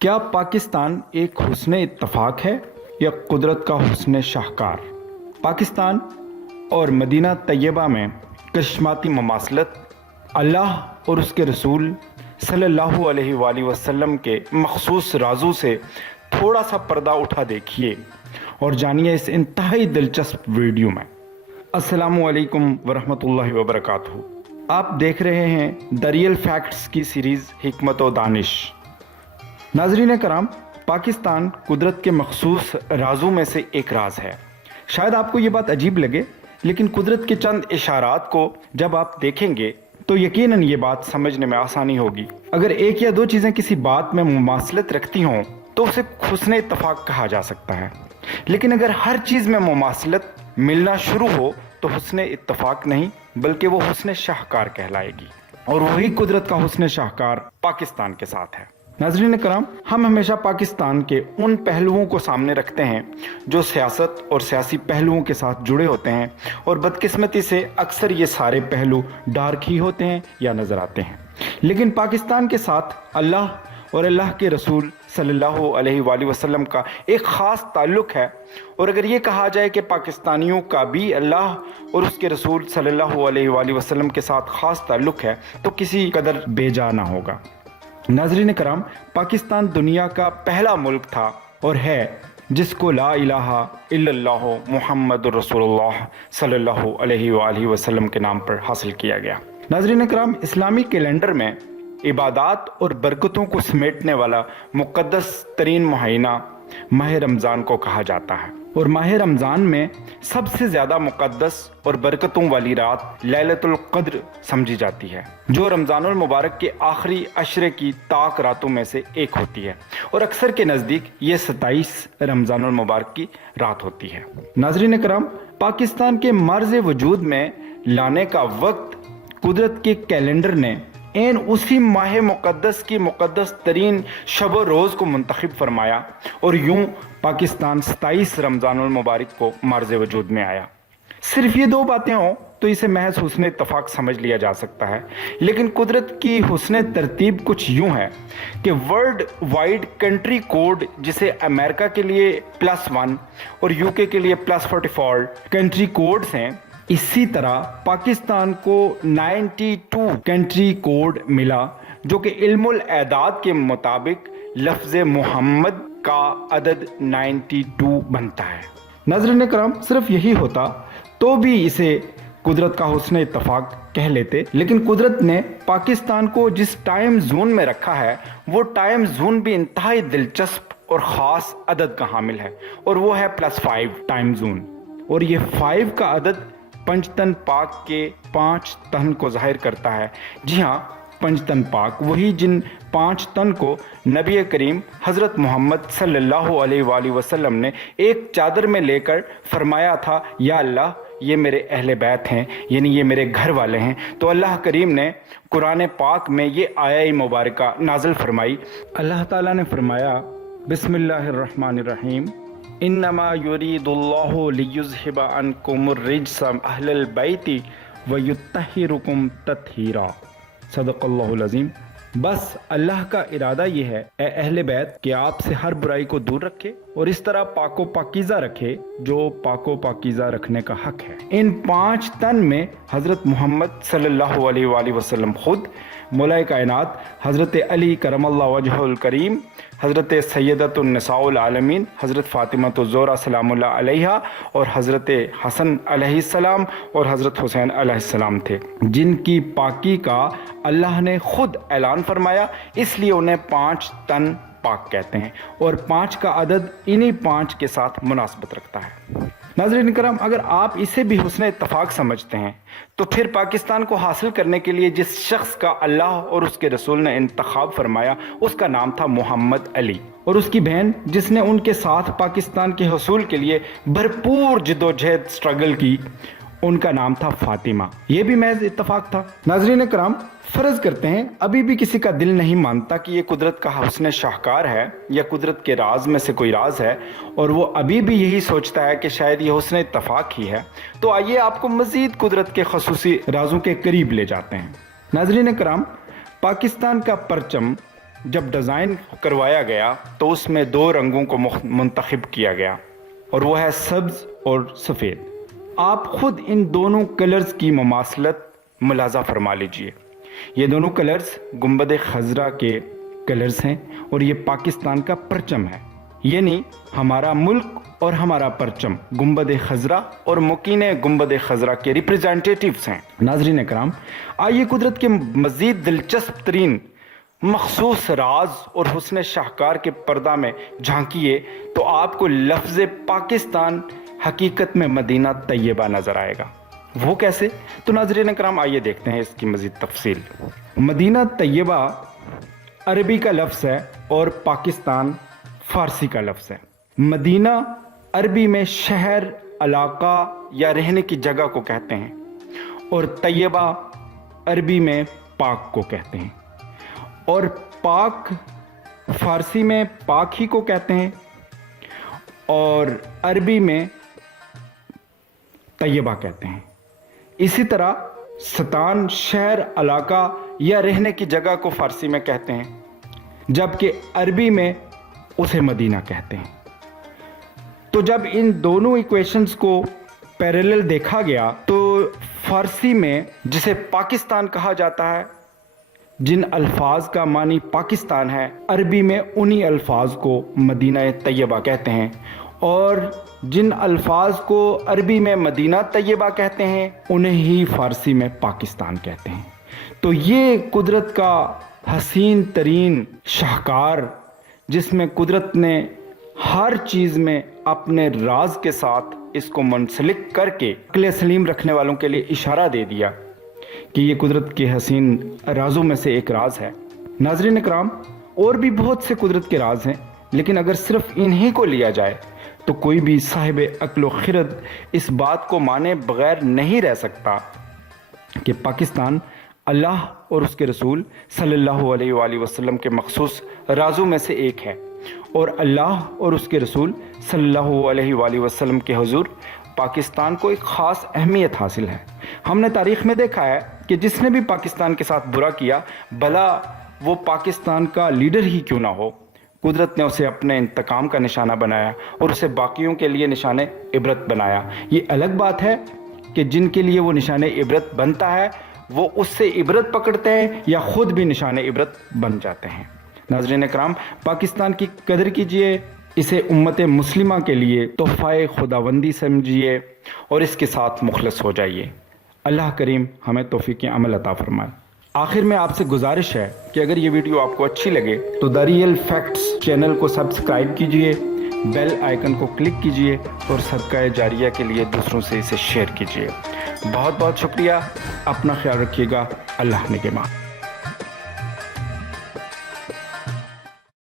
کیا پاکستان ایک حسن اتفاق ہے یا قدرت کا حسن شاہکار؟ پاکستان اور مدینہ طیبہ میں کرشماتی مماثلت اللہ اور اس کے رسول صلی اللہ علیہ وآلہ وسلم کے مخصوص رازوں سے تھوڑا سا پردہ اٹھا دیکھیے اور جانیے اس انتہائی دلچسپ ویڈیو میں۔ السلام علیکم ورحمۃ اللہ وبرکاتہ۔ آپ دیکھ رہے ہیں دی ریئل فیکٹس کی سیریز حکمت و دانش۔ ناظرین کرام، پاکستان قدرت کے مخصوص رازوں میں سے ایک راز ہے۔ شاید آپ کو یہ بات عجیب لگے، لیکن قدرت کے چند اشارات کو جب آپ دیکھیں گے تو یقیناً یہ بات سمجھنے میں آسانی ہوگی۔ اگر ایک یا دو چیزیں کسی بات میں مماثلت رکھتی ہوں تو اسے حسن اتفاق کہا جا سکتا ہے، لیکن اگر ہر چیز میں مماثلت ملنا شروع ہو تو حسن اتفاق نہیں بلکہ وہ حسن شاہکار کہلائے گی، اور وہی قدرت کا حسن شاہکار پاکستان کے ساتھ ہے۔ ناظرین کرام، ہم ہمیشہ پاکستان کے ان پہلوؤں کو سامنے رکھتے ہیں جو سیاست اور سیاسی پہلوؤں کے ساتھ جڑے ہوتے ہیں، اور بدقسمتی سے اکثر یہ سارے پہلو ڈارک ہی ہوتے ہیں یا نظر آتے ہیں۔ لیکن پاکستان کے ساتھ اللہ اور اللہ کے رسول صلی اللہ علیہ وآلہ وسلم کا ایک خاص تعلق ہے، اور اگر یہ کہا جائے کہ پاکستانیوں کا بھی اللہ اور اس کے رسول صلی اللہ علیہ وآلہ وسلم کے ساتھ خاص تعلق ہے تو کسی قدر بے جا نہ ہوگا۔ ناظرین کرام، پاکستان دنیا کا پہلا ملک تھا اور ہے جس کو لا الہ الا اللہ محمد رسول اللہ صلی اللہ علیہ وآلہ وسلم کے نام پر حاصل کیا گیا۔ ناظرین کرام، اسلامی کیلنڈر میں عبادات اور برکتوں کو سمیٹنے والا مقدس ترین مہینہ ماہ رمضان کو کہا جاتا ہے، اور ماہ رمضان میں سب سے زیادہ مقدس اور برکتوں والی رات لیلۃ القدر سمجھی جاتی ہے، جو رمضان المبارک کے آخری عشرے کی طاق راتوں میں سے ایک ہوتی ہے، اور اکثر کے نزدیک یہ 27 رمضان المبارک کی رات ہوتی ہے۔ ناظرین کرام، پاکستان کے مرز وجود میں لانے کا وقت قدرت کے کیلنڈر نے اسی ماہ مقدس کی مقدس ترین شب و روز کو منتخب فرمایا، اور یوں پاکستان 27 رمضان المبارک کو مرز وجود میں آیا۔ صرف یہ دو باتیں ہوں تو اسے محض حسن اتفاق سمجھ لیا جا سکتا ہے، لیکن قدرت کی حسن ترتیب کچھ یوں ہے کہ ورلڈ وائڈ کنٹری کوڈ، جسے امریکہ کے لیے +1 اور UK کے لیے +44 کنٹری کوڈز ہیں، اسی طرح پاکستان کو 92 کنٹری کوڈ ملا، جو کہ علم الاعداد کے مطابق لفظ محمد کا عدد 92 بنتا ہے۔ ناظرین کرام، صرف یہی ہوتا تو بھی اسے قدرت کا حسن اتفاق کہہ لیتے، لیکن قدرت نے پاکستان کو جس ٹائم زون میں رکھا ہے وہ ٹائم زون بھی انتہائی دلچسپ اور خاص عدد کا حامل ہے، اور وہ ہے +5 ٹائم زون، اور یہ 5 کا عدد پنجتن پاک کے 5 تن کو ظاہر کرتا ہے۔ جی ہاں، پنجتن پاک، وہی جن 5 تن کو نبی کریم حضرت محمد صلی اللہ علیہ وآلہ وسلم نے ایک چادر میں لے کر فرمایا تھا، یا اللہ یہ میرے اہل بیت ہیں، یعنی یہ میرے گھر والے ہیں۔ تو اللہ کریم نے قرآن پاک میں یہ آیہ مبارکہ نازل فرمائی۔ اللہ تعالیٰ نے فرمایا، بسم اللہ الرحمن الرحیم، انما یرید اللہ لیذہب عنکم الرجس اہل البیت ویطہرکم تطہیرا۔ صدق اللہ العظیم۔ بس اللہ کا ارادہ یہ ہے، اے اہل بیت، کہ آپ سے ہر برائی کو دور رکھے اور اس طرح پاک و پاکیزہ رکھے جو پاک و پاکیزہ رکھنے کا حق ہے۔ ان 5 تن میں حضرت محمد صلی اللہ علیہ وآلہ وسلم خود، مولا کائنات حضرت علی کرم اللہ وجہہ الکریم، حضرت سیدۃ النساء العالمین حضرت فاطمہ الزہرا سلام اللہ علیہا، اور حضرت حسن علیہ السلام اور حضرت حسین علیہ السلام تھے، جن کی پاکی کا اللہ نے خود اعلان فرمایا، اس لیے انہیں 5 تن پاک کہتے ہیں، اور 5 کا عدد انہی 5 کے ساتھ مناسبت رکھتا ہے۔ ناظرین کرام، اگر آپ اسے بھی حسن اتفاق سمجھتے ہیں تو پھر پاکستان کو حاصل کرنے کے لیے جس شخص کا اللہ اور اس کے رسول نے انتخاب فرمایا اس کا نام تھا محمد علی، اور اس کی بہن جس نے ان کے ساتھ پاکستان کے حصول کے لیے بھرپور جدوجہد سٹرگل کی، ان کا نام تھا فاطمہ۔ یہ بھی محض اتفاق تھا۔ ناظرین کرام، فرض کرتے ہیں ابھی بھی کسی کا دل نہیں مانتا کہ یہ قدرت کا حسن شاہکار ہے یا قدرت کے راز میں سے کوئی راز ہے، اور وہ ابھی بھی یہی سوچتا ہے کہ شاید یہ حسن اتفاق ہی ہے، تو آئیے آپ کو مزید قدرت کے خصوصی رازوں کے قریب لے جاتے ہیں۔ ناظرین کرام، پاکستان کا پرچم جب ڈیزائن کروایا گیا تو اس میں 2 رنگوں کو منتخب کیا گیا اور وہ ہے سبز اور سفید۔ آپ خود ان دونوں کلرز کی مماثلت ملاحظہ فرما لیجئے۔ یہ دونوں کلرز گنبد خضرا کے کلرز ہیں اور یہ پاکستان کا پرچم ہے، یعنی ہمارا ملک اور ہمارا پرچم گنبد خضرا اور مکین گنبد خضرا کے ریپریزنٹیٹیوز ہیں۔ ناظرین اکرام، آئیے قدرت کے مزید دلچسپ ترین مخصوص راز اور حسن شاہکار کے پردہ میں جھانکیے تو آپ کو لفظ پاکستان حقیقت میں مدینہ طیبہ نظر آئے گا۔ وہ کیسے؟ تو ناظرین اکرام آئیے دیکھتے ہیں اس کی مزید تفصیل۔ مدینہ طیبہ عربی کا لفظ ہے اور پاکستان فارسی کا لفظ ہے۔ مدینہ عربی میں شہر، علاقہ یا رہنے کی جگہ کو کہتے ہیں اور طیبہ عربی میں پاک کو کہتے ہیں، اور پاک فارسی میں پاک ہی کو کہتے ہیں اور عربی میں طیبہ کہتے ہیں۔ اسی طرح ستان شہر، علاقہ یا رہنے کی جگہ کو فارسی میں کہتے ہیں، جبکہ عربی میں اسے مدینہ کہتے ہیں۔ تو جب ان دونوں ایکویشنز کو پیریلل دیکھا گیا تو فارسی میں جسے پاکستان کہا جاتا ہے، جن الفاظ کا معنی پاکستان ہے، عربی میں انہی الفاظ کو مدینہ طیبہ کہتے ہیں، اور جن الفاظ کو عربی میں مدینہ طیبہ کہتے ہیں انہیں ہی فارسی میں پاکستان کہتے ہیں۔ تو یہ قدرت کا حسین ترین شاہکار، جس میں قدرت نے ہر چیز میں اپنے راز کے ساتھ اس کو منسلک کر کے عقل سلیم رکھنے والوں کے لیے اشارہ دے دیا کہ یہ قدرت کے حسین رازوں میں سے ایک راز ہے۔ ناظرین اکرام، اور بھی بہت سے قدرت کے راز ہیں، لیکن اگر صرف انہی کو لیا جائے تو کوئی بھی صاحب عقل و خرد اس بات کو مانے بغیر نہیں رہ سکتا کہ پاکستان اللہ اور اس کے رسول صلی اللہ علیہ وآلہ وسلم کے مخصوص رازوں میں سے ایک ہے، اور اللہ اور اس کے رسول صلی اللہ علیہ وآلہ وسلم کے حضور پاکستان کو ایک خاص اہمیت حاصل ہے۔ ہم نے تاریخ میں دیکھا ہے کہ جس نے بھی پاکستان کے ساتھ برا کیا، بھلا وہ پاکستان کا لیڈر ہی کیوں نہ ہو، قدرت نے اسے اپنے انتقام کا نشانہ بنایا اور اسے باقیوں کے لیے نشان عبرت بنایا۔ یہ الگ بات ہے کہ جن کے لیے وہ نشان عبرت بنتا ہے وہ اس سے عبرت پکڑتے ہیں یا خود بھی نشان عبرت بن جاتے ہیں۔ ناظرین اکرام، پاکستان کی قدر کیجئے، اسے امت مسلمہ کے لیے تحفہ خداوندی سمجھیے اور اس کے ساتھ مخلص ہو جائیے۔ اللہ کریم ہمیں توفیق عمل عطا فرمائے۔ آخر میں آپ سے گزارش ہے کہ اگر یہ ویڈیو آپ کو اچھی لگے تو دی ریئل فیکٹس چینل کو سبسکرائب کیجئے، بیل آئیکن کو کلک کیجئے اور صدقہ جاریہ کے لیے دوسروں سے اسے شیئر کیجئے۔ بہت بہت شکریہ، اپنا خیال رکھیے گا، اللہ نگہبان۔